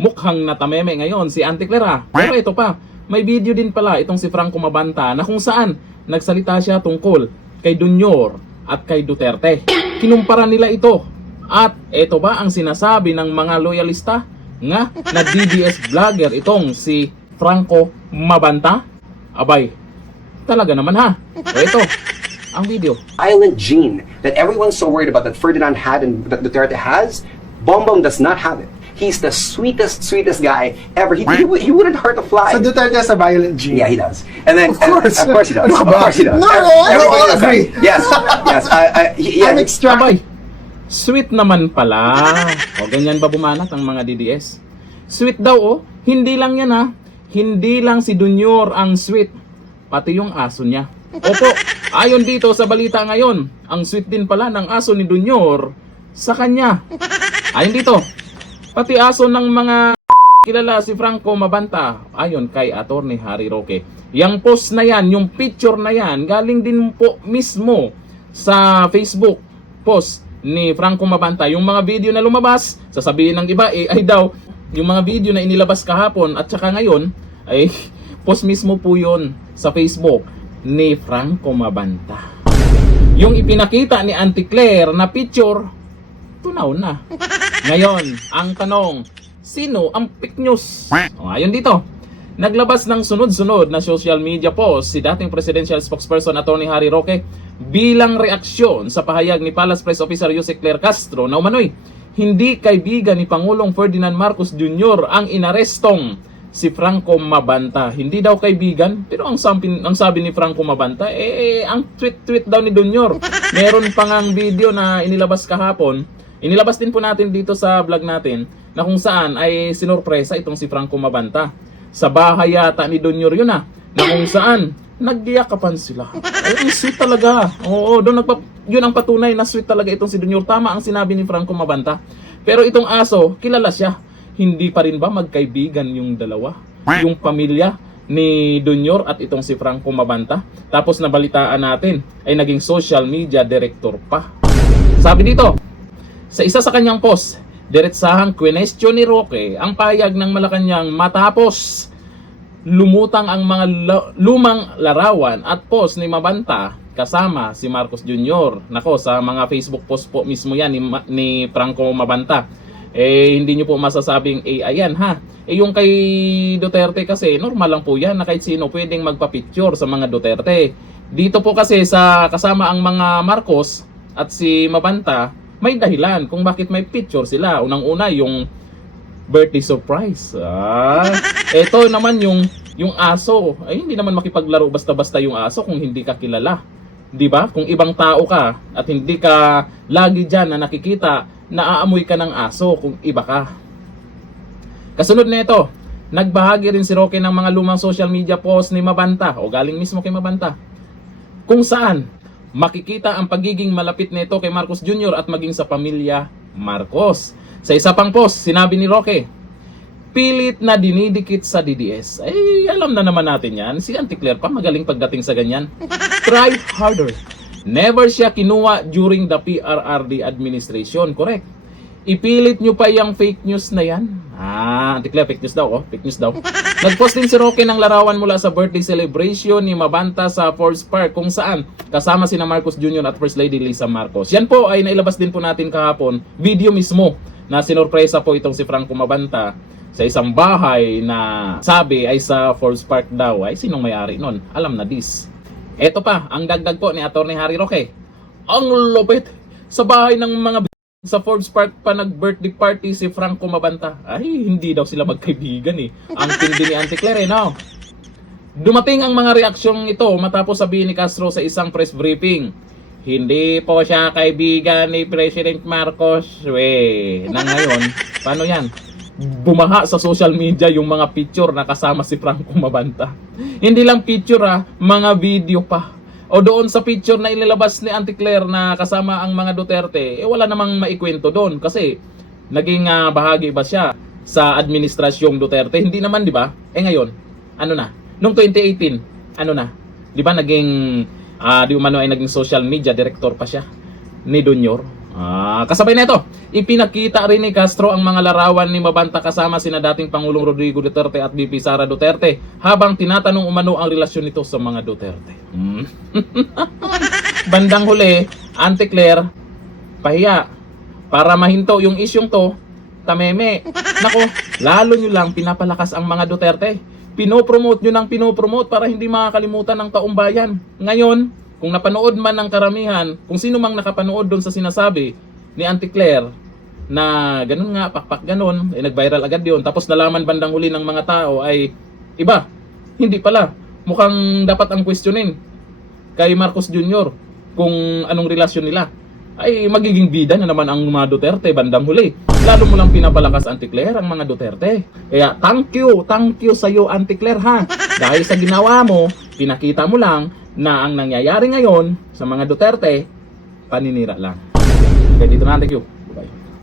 mukhang natameme ngayon si Auntie Clara. Pero ito pa, may video din pala itong si Franco Mabanta na kung saan nagsalita siya tungkol kay Junior at kay Duterte. Kinumpara nila ito. At ito ba ang sinasabi ng mga loyalista nga na DDS vlogger itong si Franco Mabanta? Abay, talaga naman ha. O ito, ang video. Violent gene that everyone's so worried about that Ferdinand had and that Duterte has, Bongbong does not have it. He's the sweetest guy ever. He wouldn't hurt a fly. So Duterte has a violent gene. Yeah, he does. And then, Of course. of course he does. Ano Of ba? course he does. No, Everybody I does agree. that. Yes, yes. I'm extra. Abay, sweet naman pala. O ganyan ba bumanat ang mga DDS? Sweet daw oh. Hindi lang yan ha. Hindi lang si Junior ang sweet. Pati yung aso niya. Opo, ayon dito sa balita ngayon, ang sweet din pala ng aso ni Junior sa kanya. Ayon dito, pati aso ng mga kilala si Franco Mabanta, ayon kay Attorney Harry Roque. Yang post na yan, yung picture na yan, galing din po mismo sa Facebook post ni Franco Mabanta. Yung mga video na lumabas, sasabihin ng iba, ay daw, yung mga video na inilabas kahapon at saka ngayon, ay post mismo po yun sa Facebook ni Franco Mabanta. Yung ipinakita ni Auntie Claire na picture, tunaw na. Ngayon, ang tanong, sino ang fake news? O, ayun dito, naglabas ng sunod-sunod na social media post si dating presidential spokesperson Attorney Harry Roque bilang reaksyon sa pahayag ni Palace Press Officer Jose Claire Castro na umano'y hindi kaibigan ni Pangulong Ferdinand Marcos Jr. ang inarestong si Franco Mabanta. Hindi daw kaibigan, pero ang sabi ni Franco Mabanta, ang tweet daw ni Junior. Meron pang ang video na inilabas kahapon. Inilabas din po natin dito sa vlog natin na kung saan ay sinurpresa itong si Franco Mabanta. Sa bahay yata ni Junior yun na kung saan nagyakapan sila. Ay, sweet talaga. Oo, yun ang patunay na sweet talaga itong si Junior. Tama ang sinabi ni Franco Mabanta. Pero itong aso, kilala siya. Hindi pa rin ba magkaibigan yung dalawa? Yung pamilya ni Junior at itong si Franco Mabanta. Tapos nabalitaan natin ay naging social media director pa. Sabi dito, sa isa sa kanyang post, diretsahang question ni Roque ang pahayag ng Malacanang matapos lumutang ang mga lumang larawan at post ni Mabanta kasama si Marcos Jr. Nako, sa mga Facebook post po mismo yan ni Franco Mabanta. Hindi nyo po masasabing ayan ha. Yung kay Duterte kasi normal lang po yan na kahit sino pwedeng magpa-picture sa mga Duterte. Dito po kasi sa kasama ang mga Marcos at si Mabanta, may dahilan kung bakit may picture sila. Unang-una yung birthday surprise. Ito naman yung aso. Ay, hindi naman makipaglaro basta-basta yung aso kung hindi ka kilala. 'Di ba? Kung ibang tao ka at hindi ka lagi diyan na nakikita, naaamoy ka ng aso kung iba ka. Kasunod na ito, nagbahagi rin si Roque ng mga lumang social media post ni Mabanta o galing mismo kay Mabanta. Kung saan makikita ang pagiging malapit nito kay Marcos Jr. at maging sa pamilya Marcos. Sa isa pang post, sinabi ni Roque, pilit na dinidikit sa DDS. Ay, alam na naman natin yan. Si Auntie Claire pa magaling pagdating sa ganyan. Try harder. Never siya kinuha during the PRRD administration. Correct. Ipilit nyo pa yung fake news na yan. Auntie Claire, fake news daw. Fake news daw. Nagpost din si Roque ng larawan mula sa birthday celebration ni Mabanta sa Forest Park kung saan kasama sina Marcos Jr. at First Lady Lisa Marcos. Yan po ay nailabas din po natin kahapon. Video mismo na sinurpresa po itong si Franco Mabanta sa isang bahay na sabi ay sa Forest Park daw. Ay, sinong may-ari nun? Alam na this. Eto pa, ang dagdag po ni Attorney Harry Roque. Ang lupit! Sa bahay ng mga sa Forbes Park pa nag-birthday party si Franco Mabanta. Ay, hindi daw sila magkaibigan eh. Ang tindi ni Auntie Claire no? Dumating ang mga reaksyong ito matapos sabihin ni Castro sa isang press briefing. Hindi po siya kaibigan ni President Marcos. Na ngayon, paano yan? Bumaha sa social media yung mga picture na kasama si Franco Mabanta. Hindi lang picture mga video pa. O doon sa picture na inilabas ni Auntie Claire na kasama ang mga Duterte, wala namang maikwento doon kasi naging bahagi ba siya sa administrasyong Duterte? Hindi naman, di ba? Ngayon, ano na? Noong 2018, ano na? Di ba naging, di umano ay naging social media director pa siya ni Junior? Kasabay nito, ipinakita rin ni Castro ang mga larawan ni Mabanta kasama sina dating Pangulong Rodrigo Duterte at VP Sara Duterte habang tinatanong umano ang relasyon nito sa mga Duterte. Bandang huli, Auntie Claire, pahiya. Para mahinto yung isyong to, tameme. Nako, lalo nyo lang pinapalakas ang mga Duterte. Pinopromote nyo ng pinopromote para hindi makakalimutan ng taong bayan. Ngayon, kung napanood man ng karamihan, kung sino mang nakapanood doon sa sinasabi ni Auntie Claire na ganun nga, pakpak ganun, nag-viral agad yun. Tapos nalaman bandang huli ng mga tao ay iba. Hindi pala. Mukhang dapat ang questionin kay Marcos Jr. kung anong relasyon nila. Ay magiging bida na naman ang mga Duterte bandang huli. Lalo mo lang pinapalakas, Auntie Claire, ang mga Duterte. Kaya thank you sa iyo, Auntie Claire, ha. Dahil sa ginawa mo, pinakita mo lang na ang nangyayari ngayon sa mga Duterte, paninira lang. Okay, dito na, thank you.